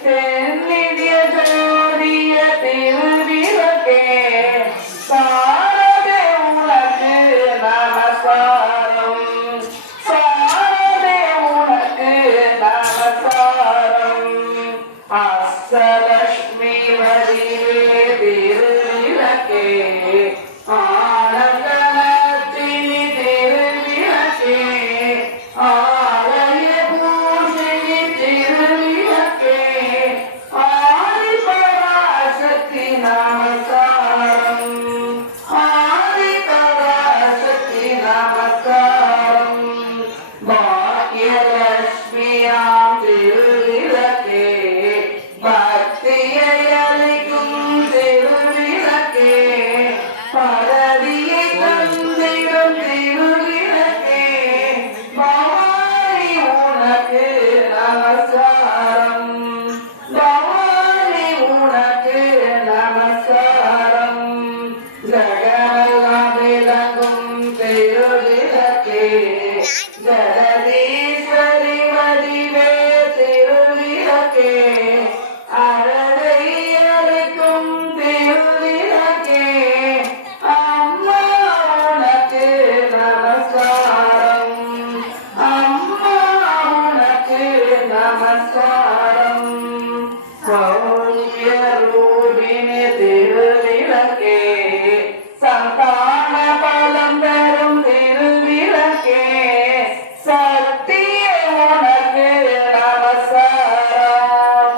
செந்நிதிய ஜோதிய திருவிளக்கே சாரதே உனக்கு நமஸ்காரம் சாரதே உனக்கு நமஸ்காரம் அஷ்டலக்ஷ்மி வடிவே திருவிளக்கே ஆனந்தலட்சுமி திருவிளக்கே ஆலய பூஷணி திருவிளக்கே ஆதி பராசக்தி நமஸ்காரம் ஆதி பராசக்தி நமஸ்காரம் பாக்யலட்சுமியாம் திருவிளக்கே பக்தியை அளிக்கும் திருவிளக்கே பரவியை தந்திடும் திருவிளக்கே பவானி உனக்கு நமஸ்காரம் பவானி உனக்கு நமஸ்காரம் ஜகமெல்லாம் விளங்கும் திருவிளக்கே ஜெகதீஸ்வரி வடிவே திருவிளக்கே அழகை அளிக்கும் திருவிளக்கே அம்மா உனக்கு நமஸ்காரம் அம்மா உனக்கு நமஸ்காரம் சௌமிய ரூபிணி திருவிளக்கே சந்தான பலம் பெறும் திருவிளக்கே சக்தியே உனக்கு நமஸ்காரம்